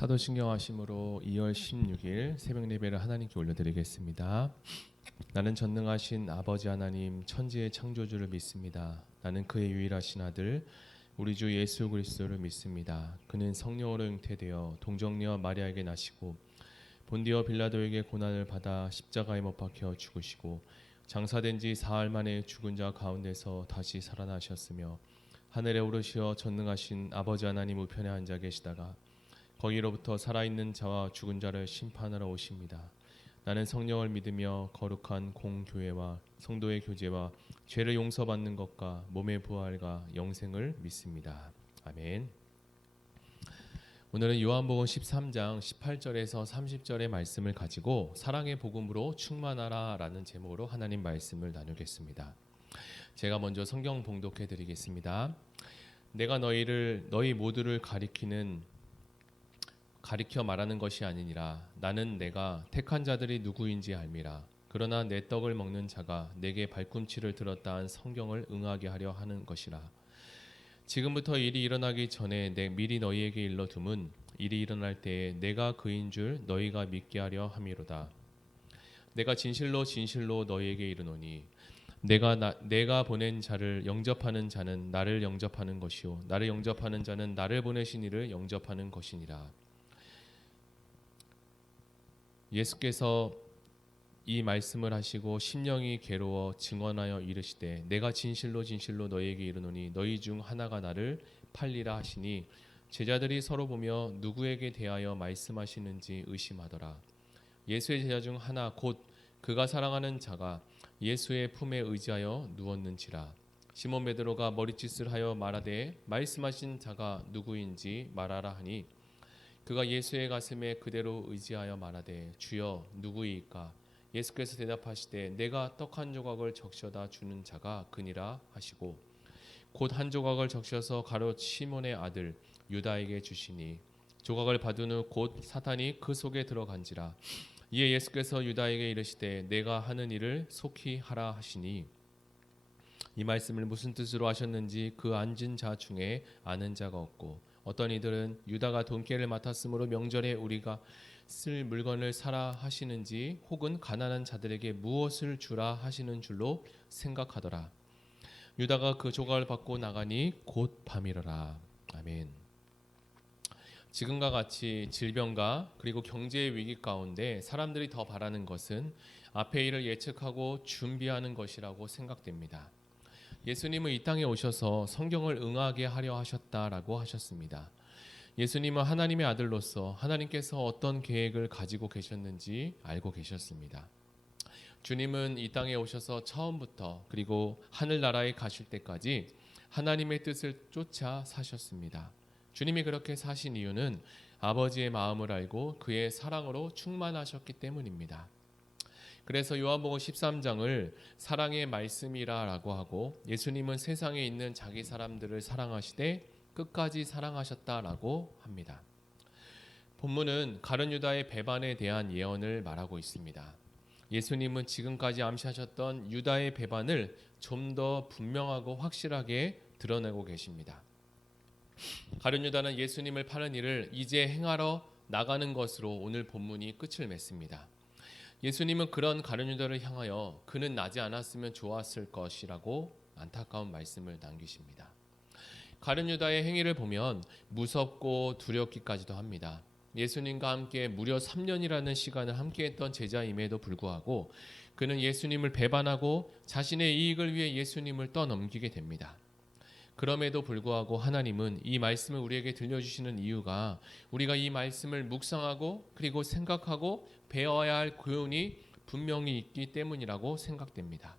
사도신경 하심으로 2월 16일 새벽 예배를 하나님께 올려드리겠습니다. 나는 전능하신 아버지 하나님 천지의 창조주를 믿습니다. 나는 그의 유일하신 아들 우리 주 예수 그리스도를 믿습니다. 그는 성령으로 잉태되어 동정녀 마리아에게 나시고 본디오 빌라도에게 고난을 받아 십자가에 못 박혀 죽으시고 장사된 지 사흘 만에 죽은 자 가운데서 다시 살아나셨으며 하늘에 오르시어 전능하신 아버지 하나님 우편에 앉아 계시다가 거기로부터 살아있는 자와 죽은 자를 심판하러 오십니다. 나는 성령을 믿으며 거룩한 공교회와 성도의 교제와 죄를 용서받는 것과 몸의 부활과 영생을 믿습니다. 아멘. 오늘은 요한복음 13장 18절에서 30절의 말씀을 가지고 사랑의 복음으로 충만하라 라는 제목으로 하나님 말씀을 나누겠습니다. 제가 먼저 성경 봉독해 드리겠습니다. 내가 너희 모두를 가리켜 말하는 것이 아니니라. 나는 내가 택한 자들이 누구인지 알미라. 그러나 내 떡을 먹는 자가 내게 발꿈치를 들었다 한 성경을 응하게 하려 하는 것이라. 지금부터 일이 일어나기 전에 내 미리 너희에게 일러둠은 일이 일어날 때에 내가 그인 줄 너희가 믿게 하려 함이로다. 내가 진실로 너희에게 이르노니 내가 보낸 자를 영접하는 자는 나를 영접하는 것이요 나를 영접하는 자는 나를 보내신 이를 영접하는 것이니라. 예수께서 이 말씀을 하시고 심령이 괴로워 증언하여 이르시되 내가 진실로 너희에게 이르노니 너희 중 하나가 나를 팔리라 하시니 제자들이 서로 보며 누구에게 대하여 말씀하시는지 의심하더라. 예수의 제자 중 하나 곧 그가 사랑하는 자가 예수의 품에 의지하여 누웠는지라. 시몬 베드로가 머리짓을 하여 말하되 말씀하신 자가 누구인지 말하라 하니 그가 예수의 가슴에 그대로 의지하여 말하되 주여 누구이까? 예수께서 대답하시되 내가 떡 한 조각을 적셔다 주는 자가 그니라 하시고 곧 한 조각을 적셔서 가롯 시몬의 아들 유다에게 주시니 조각을 받은 후 곧 사탄이 그 속에 들어간지라. 이에 예수께서 유다에게 이르시되 내가 하는 일을 속히 하라 하시니 이 말씀을 무슨 뜻으로 하셨는지 그 앉은 자 중에 아는 자가 없고 어떤 이들은 유다가 돈깨를 맡았으므로 명절에 우리가 쓸 물건을 사라 하시는지 혹은 가난한 자들에게 무엇을 주라 하시는 줄로 생각하더라. 유다가 그 조각을 받고 나가니 곧 밤이러라. 아멘. 지금과 같이 질병과 그리고 경제의 위기 가운데 사람들이 더 바라는 것은 앞의 일을 예측하고 준비하는 것이라고 생각됩니다. 예수님은 이 땅에 오셔서 성경을 응하게 하려 하셨다라고 하셨습니다. 예수님은 하나님의 아들로서 하나님께서 어떤 계획을 가지고 계셨는지 알고 계셨습니다. 주님은 이 땅에 오셔서 처음부터 그리고 하늘나라에 가실 때까지 하나님의 뜻을 쫓아 사셨습니다. 주님이 그렇게 사신 이유는 아버지의 마음을 알고 그의 사랑으로 충만하셨기 때문입니다. 그래서 요한복음 13장을 사랑의 말씀이라고 하고 예수님은 세상에 있는 자기 사람들을 사랑하시되 끝까지 사랑하셨다라고 합니다. 본문은 가룟 유다의 배반에 대한 예언을 말하고 있습니다. 예수님은 지금까지 암시하셨던 유다의 배반을 좀 더 분명하고 확실하게 드러내고 계십니다. 가룟 유다는 예수님을 파는 일을 이제 행하러 나가는 것으로 오늘 본문이 끝을 맺습니다. 예수님은 그런 가룟 유다를 향하여 그는 나지 않았으면 좋았을 것이라고 안타까운 말씀을 남기십니다. 가룟 유다의 행위를 보면 무섭고 두렵기까지도 합니다. 예수님과 함께 무려 3년이라는 시간을 함께했던 제자임에도 불구하고 그는 예수님을 배반하고 자신의 이익을 위해 예수님을 떠넘기게 됩니다. 그럼에도 불구하고 하나님은 이 말씀을 우리에게 들려주시는 이유가 우리가 이 말씀을 묵상하고 그리고 생각하고 배워야 할 교훈이 분명히 있기 때문이라고 생각됩니다.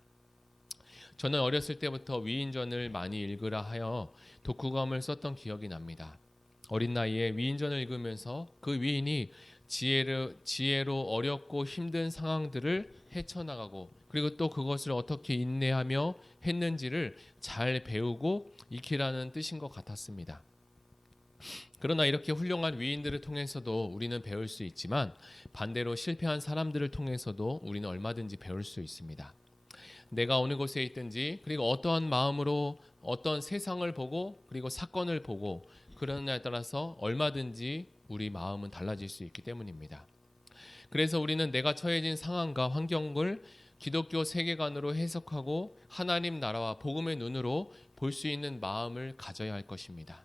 저는 어렸을 때부터 위인전을 많이 읽으라 하여 독후감을 썼던 기억이 납니다. 어린 나이에 위인전을 읽으면서 그 위인이 지혜로 어렵고 힘든 상황들을 헤쳐나가고 그리고 또 그것을 어떻게 인내하며 했는지를 잘 배우고 익히라는 뜻인 것 같았습니다. 그러나 이렇게 훌륭한 위인들을 통해서도 우리는 배울 수 있지만 반대로 실패한 사람들을 통해서도 우리는 얼마든지 배울 수 있습니다. 내가 어느 곳에 있든지 그리고 어떠한 마음으로 어떤 세상을 보고 그리고 사건을 보고 그러느냐에 따라서 얼마든지 우리 마음은 달라질 수 있기 때문입니다. 그래서 우리는 내가 처해진 상황과 환경을 기독교 세계관으로 해석하고 하나님 나라와 복음의 눈으로 볼 수 있는 마음을 가져야 할 것입니다.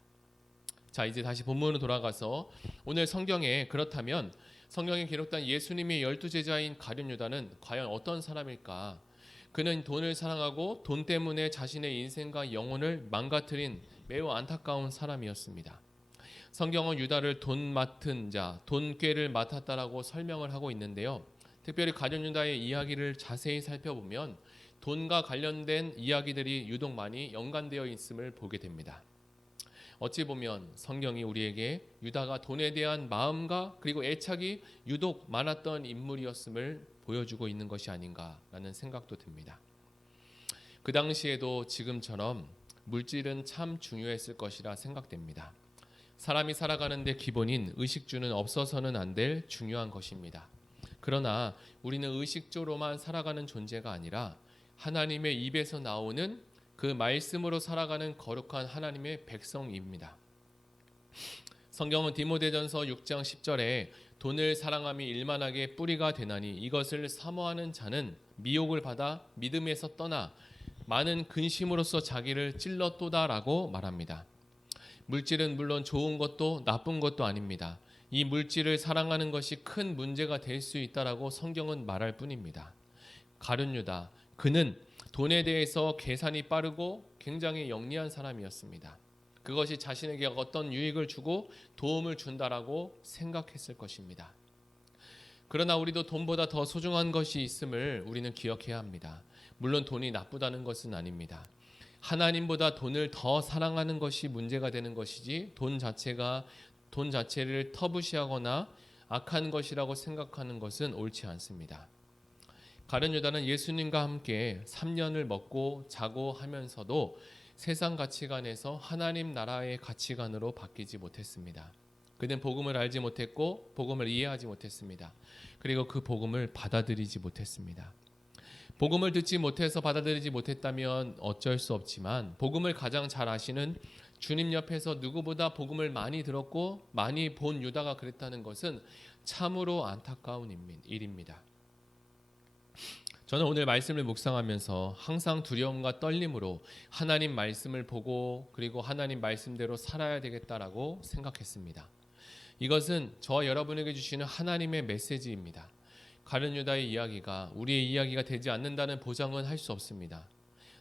자, 이제 다시 본문으로 돌아가서 오늘 성경에 그렇다면 성경에 기록된 예수님의 12제자인 가룟 유다는 과연 어떤 사람일까? 그는 돈을 사랑하고 돈 때문에 자신의 인생과 영혼을 망가뜨린 매우 안타까운 사람이었습니다. 성경은 유다를 돈 맡은 자, 돈꾀를 맡았다라고 설명을 하고 있는데요. 특별히 가룟 유다의 이야기를 자세히 살펴보면 돈과 관련된 이야기들이 유독 많이 연관되어 있음을 보게 됩니다. 어찌 보면 성경이 우리에게 유다가 돈에 대한 마음과 그리고 애착이 유독 많았던 인물이었음을 보여주고 있는 것이 아닌가라는 생각도 듭니다. 그 당시에도 지금처럼 물질은 참 중요했을 것이라 생각됩니다. 사람이 살아가는데 기본인 의식주는 없어서는 안 될 중요한 것입니다. 그러나 우리는 의식주로만 살아가는 존재가 아니라 하나님의 입에서 나오는 그 말씀으로 살아가는 거룩한 하나님의 백성입니다. 성경은 디모데전서 6장 10절에 돈을 사랑함이 일만하게 뿌리가 되나니 이것을 사모하는 자는 미혹을 받아 믿음에서 떠나 많은 근심으로써 자기를 찔렀도다라고 말합니다. 물질은 물론 좋은 것도 나쁜 것도 아닙니다. 이 물질을 사랑하는 것이 큰 문제가 될 수 있다라고 성경은 말할 뿐입니다. 가룟 유다, 그는 돈에 대해서 계산이 빠르고 굉장히 영리한 사람이었습니다. 그것이 자신에게 어떤 유익을 주고 도움을 준다라고 생각했을 것입니다. 그러나 우리도 돈보다 더 소중한 것이 있음을 우리는 기억해야 합니다. 물론 돈이 나쁘다는 것은 아닙니다. 하나님보다 돈을 더 사랑하는 것이 문제가 되는 것이지 돈 자체를 터부시하거나 악한 것이라고 생각하는 것은 옳지 않습니다. 가룟 유다는 예수님과 함께 3년을 먹고 자고 하면서도 세상 가치관에서 하나님 나라의 가치관으로 바뀌지 못했습니다. 그는 복음을 알지 못했고 복음을 이해하지 못했습니다. 그리고 그 복음을 받아들이지 못했습니다. 복음을 듣지 못해서 받아들이지 못했다면 어쩔 수 없지만 복음을 가장 잘 아시는 주님 옆에서 누구보다 복음을 많이 들었고 많이 본 유다가 그랬다는 것은 참으로 안타까운 일입니다. 저는 오늘 말씀을 묵상하면서 항상 두려움과 떨림으로 하나님 말씀을 보고 그리고 하나님 말씀대로 살아야 되겠다라고 생각했습니다. 이것은 저와 여러분에게 주시는 하나님의 메시지입니다. 가룟 유다의 이야기가 우리의 이야기가 되지 않는다는 보장은 할 수 없습니다.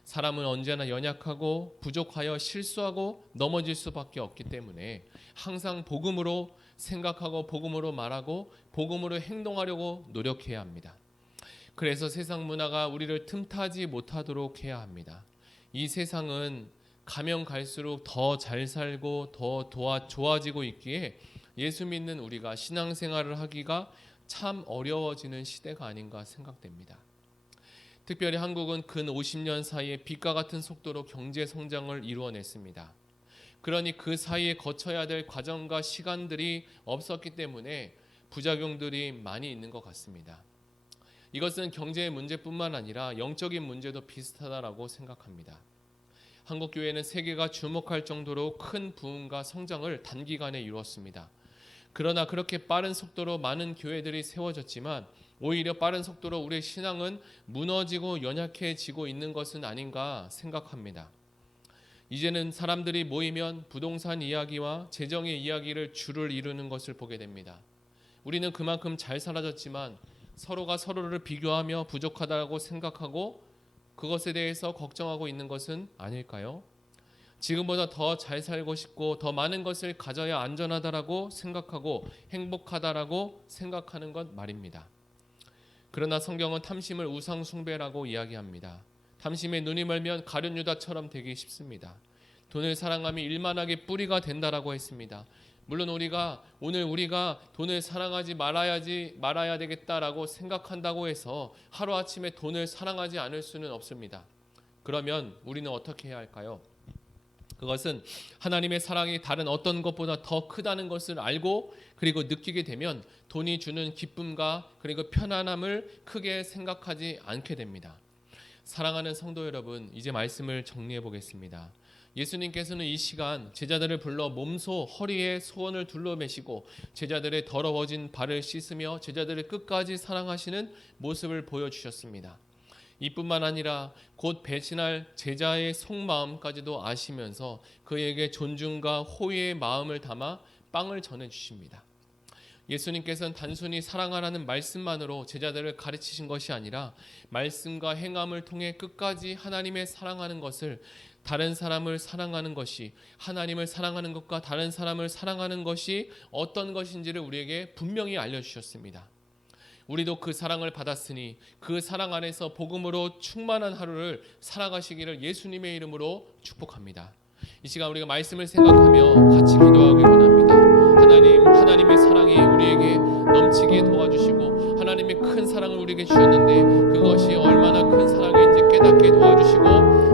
사람은 언제나 연약하고 부족하여 실수하고 넘어질 수밖에 없기 때문에 항상 복음으로 생각하고 복음으로 말하고 복음으로 행동하려고 노력해야 합니다. 그래서 세상 문화가 우리를 틈타지 못하도록 해야 합니다. 이 세상은 가면 갈수록 더 잘 살고 더 좋아지고 있기에 예수 믿는 우리가 신앙생활을 하기가 참 어려워지는 시대가 아닌가 생각됩니다. 특별히 한국은 근 50년 사이에 빛과 같은 속도로 경제 성장을 이루어냈습니다. 그러니 그 사이에 거쳐야 될 과정과 시간들이 없었기 때문에 부작용들이 많이 있는 것 같습니다. 이것은 경제의 문제뿐만 아니라 영적인 문제도 비슷하다라고 생각합니다. 한국 교회는 세계가 주목할 정도로 큰 부흥과 성장을 단기간에 이루었습니다. 그러나 그렇게 빠른 속도로 많은 교회들이 세워졌지만 오히려 빠른 속도로 우리의 신앙은 무너지고 연약해지고 있는 것은 아닌가 생각합니다. 이제는 사람들이 모이면 부동산 이야기와 재정의 이야기를 주를 이루는 것을 보게 됩니다. 우리는 그만큼 잘 살아졌지만 서로가 서로를 비교하며 부족하다고 생각하고 그것에 대해서 걱정하고 있는 것은 아닐까요? 지금보다 더 잘 살고 싶고 더 많은 것을 가져야 안전하다라고 생각하고 행복하다라고 생각하는 것 말입니다. 그러나 성경은 탐심을 우상 숭배라고 이야기합니다. 탐심에 눈이 멀면 가룟 유다처럼 되기 쉽습니다. 돈을 사랑함이 일만하게 뿌리가 된다라고 했습니다. 물론 우리가 돈을 사랑하지 말아야 되겠다라고 생각한다고 해서 하루아침에 돈을 사랑하지 않을 수는 없습니다. 그러면 우리는 어떻게 해야 할까요? 그것은 하나님의 사랑이 다른 어떤 것보다 더 크다는 것을 알고 그리고 느끼게 되면 돈이 주는 기쁨과 그리고 편안함을 크게 생각하지 않게 됩니다. 사랑하는 성도 여러분, 이제 말씀을 정리해 보겠습니다. 예수님께서는 이 시간 제자들을 불러 몸소 허리에 소원을 둘러매시고 제자들의 더러워진 발을 씻으며 제자들을 끝까지 사랑하시는 모습을 보여주셨습니다. 이뿐만 아니라 곧 배신할 제자의 속마음까지도 아시면서 그에게 존중과 호의의 마음을 담아 빵을 전해주십니다. 예수님께서는 단순히 사랑하라는 말씀만으로 제자들을 가르치신 것이 아니라 말씀과 행함을 통해 끝까지 하나님의 사랑하는 것을, 다른 사람을 사랑하는 것이, 하나님을 사랑하는 것과 다른 사람을 사랑하는 것이 어떤 것인지를 우리에게 분명히 알려주셨습니다. 우리도 그 사랑을 받았으니 그 사랑 안에서 복음으로 충만한 하루를 살아가시기를 예수님의 이름으로 축복합니다. 이 시간 우리가 말씀을 생각하며 같이 기도하기 원합니다. 하나님의 사랑이 우리에게 넘치게 도와주시고 하나님의 큰 사랑을 우리에게 주셨는데 그것이 얼마나 큰 사랑인지 깨닫게 도와주시고,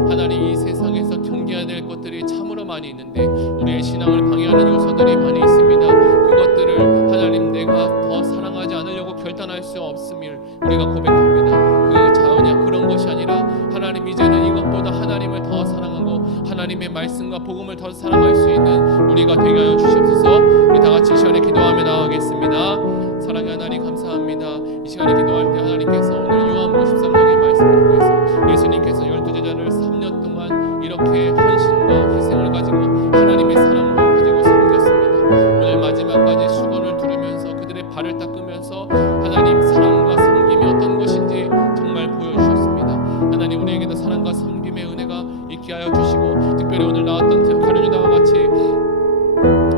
하나님 이 세상에서 경계해야 될 것들이 참으로 많이 있는데 우리의 신앙을 방해하는 요소들이 많이 있습니다. 그것들을 하나님 내가 더 사랑하지 않으려고 결단할 수 없음을 우리가 고백합니다. 그 자언이 그런 것이 아니라 하나님 이제는 이것보다 하나님을 더 사랑하고 하나님의 말씀과 복음을 더 사랑할 수 있는 우리가 되게 하여 주시옵소서. 우리 다 같이 이 시간에 기도하며 나아가겠습니다. 사랑의 하나님 감사합니다. 이 시간에 기도할 때 하나님께서 오늘 요한복음 13장의 말씀을 통해서 예수님께서 12제자를 3년 동안 이렇게 헌신과 희생을 가지고 하나님의 사랑을 가지고 섬겼습니다. 오늘 마지막까지 수건을 두르면서 그들의 발을 닦으면서 하나님 사랑과 섬김이 어떤 것인지 정말 보여주셨습니다. 하나님 우리에게도 사랑과 섬김의 은혜가 있게 하여 주시고, 특별히 오늘 나왔던 가룟유다와 같이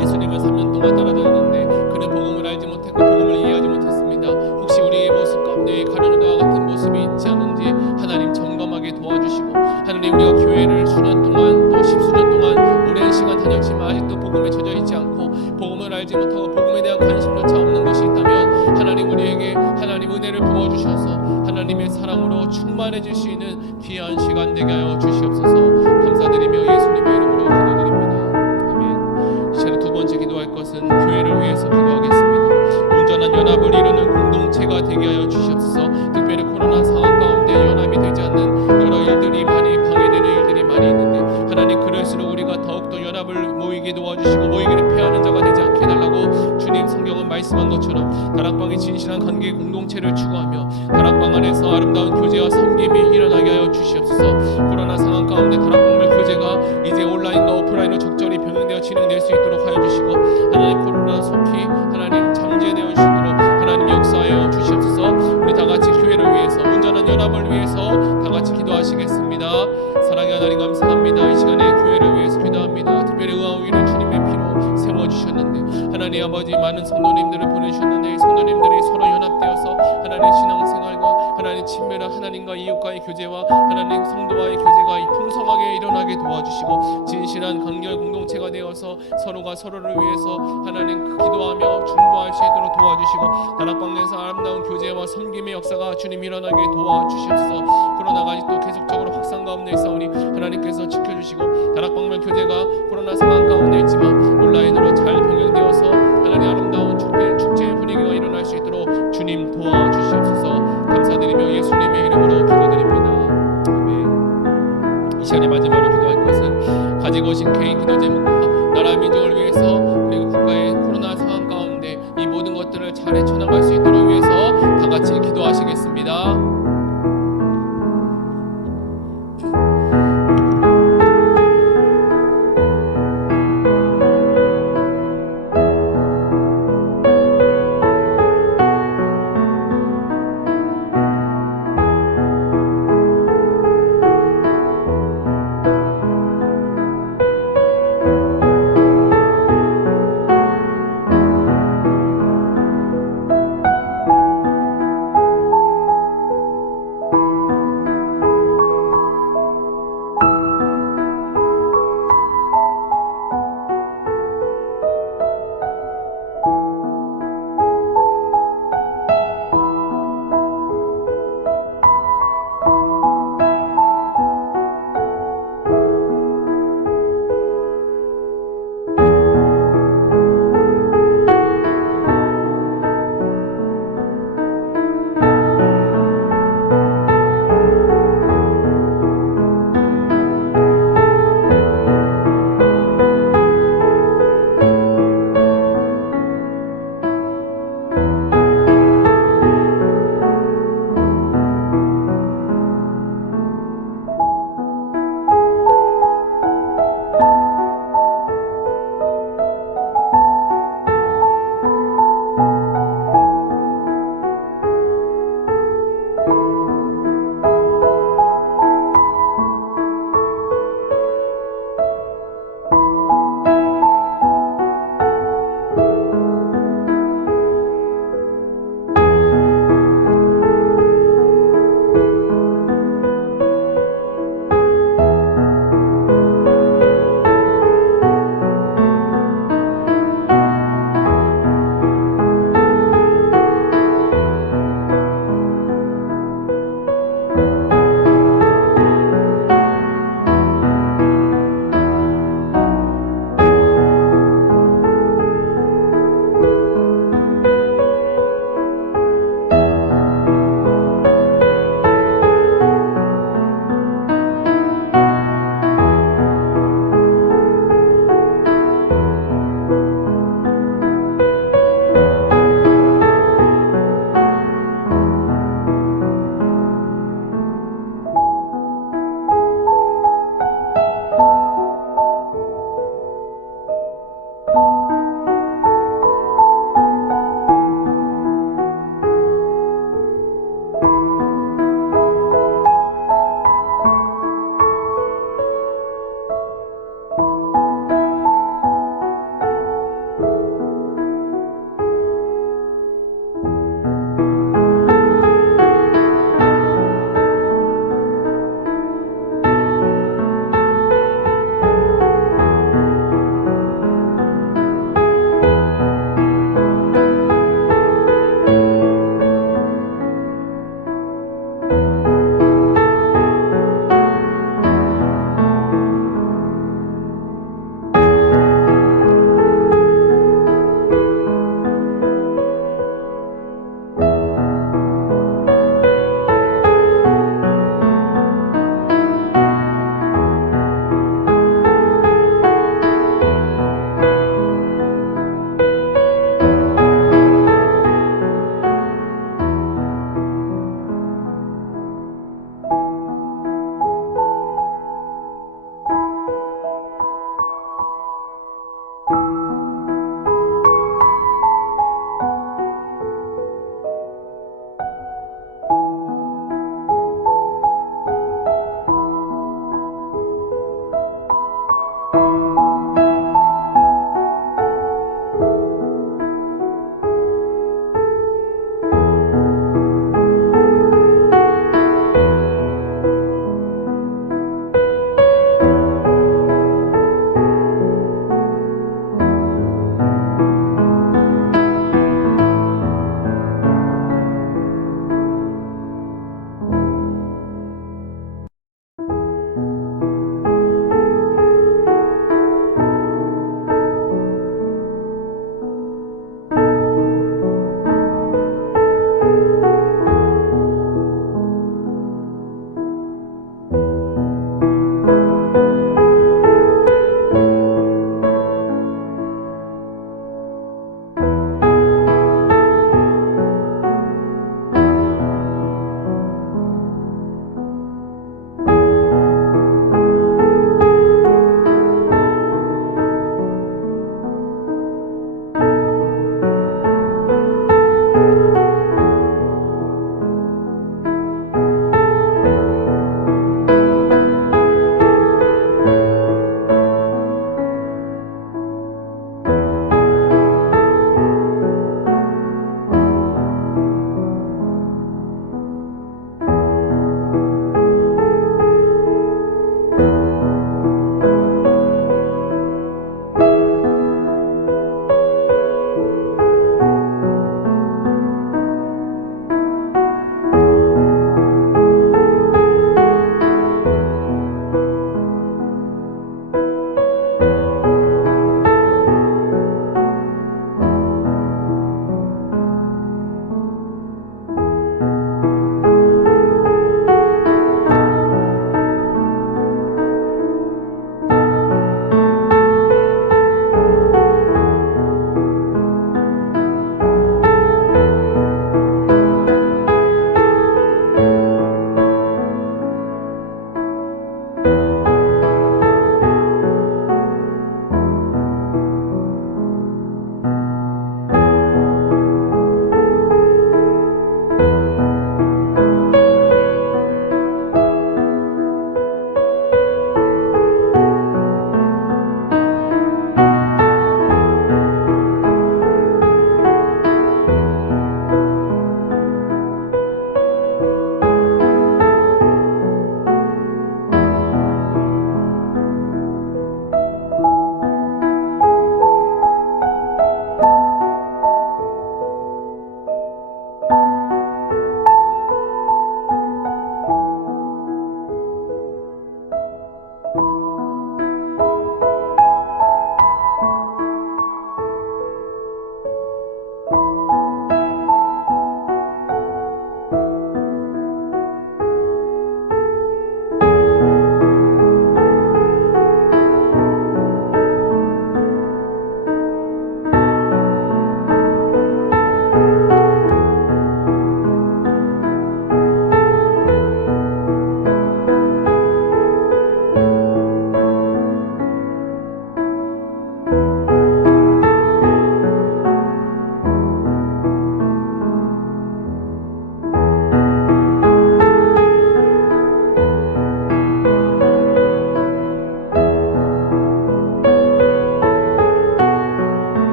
예수님을 3년 동안 따라다녔는데 그는 복음을 알지 못했고 복음을 이해하지 못했습니다. 혹시 우리의 모습 가운데 가룟유다와 같은 모습이 있지 않은지 하나님 점검하게 도와주시고, 하나님 우리가 교회를 수년 동안 또 10수년 동안 오랜 시간 다녔지만 아직도 복음에 젖어 있지 않고 복음을 알지 못하고 복음에 대한 관심조차 없는 것이 있다면 하나님 우리에게 하나님 은혜를 부어주셔서 하나님의 사랑으로 충만해질 수 있는 귀한 시간 되게 하여 주시옵소서. 감사드리며 예수님의 이름으로 기도드립니다. 아멘. 이 시간에 두 번째 기도할 것은 교회를 위해서 기도하겠습니다. 온전한 연합을 이루는 공동체가 되게 하여 주시옵소서. 특별히 코로나 상황 가운데 연합이 되지 않는 여러 일들이 많이 방해되는 일들이 많이 있는데 하나님 그럴수록 우리가 더욱더 연합을 모이게 도와주시고 모이기를 패하는 자가 되지 않게 해달라고 주님 성경은 말씀한 것처럼 다락방의 진실한 관계 공동체를 추구하며 다락방 안에서 아름다운 교제와 섬김이 일어나게 하여 주시옵소서. 코로나 상황 가운데 다락방별 교제가 이제 온라인과 오프라인으로 적절히 병행되어 진행될 수 있도록 하여 주시고, 하나님 코로나 속히 하나님 잠재되어 주시도록 하나님 역사하여 주시옵소서. 우리 다 같이 교회를 위해서 온전한 연합을 위해서 다 같이 기도하시겠습니다. 사랑의 하나님 감사합니다. 이 시간에 교회를 위해서 기도합니다. 특별히 의왕위를 주님의 피로 세워주셨는데 하나님 아버지 많은 성도님들을 보내주셨는데 이 성도님들이 서로 연합되어서 하나님 신앙생활과 하나님 친밀한 하나님과 이웃과의 교제와 하나님 성도와의 교제가 풍성하게 일어나게 도와주시고 진실한 강렬 공동체가 되어서 서로가 서로를 위해서 하나님 기도하며 중보할 수 있도록 도와주시고 다락방 내에서 아름다운 교제와 섬김의 역사가 주님 일어나게 도와주시옵소서. 코로나가 아직도 계속적으로 확산 가운데 있사오니 하나님께서 지켜주시고 다락방별 교제가 코로나 상황 가운데 있지만 온라인으로 잘 병행되어서 하나님 아름다운 축제 분위기가 일어날 수 있도록 주님 도와주시옵소서. 감사드리며 예수님의 이름으로 기도드립니다. 아멘. 이 시간에 마지막으로 기도할 것은 가지고 오신 개인 기도 제목과 나라 민족을 위해서 그리고 국가의 코로나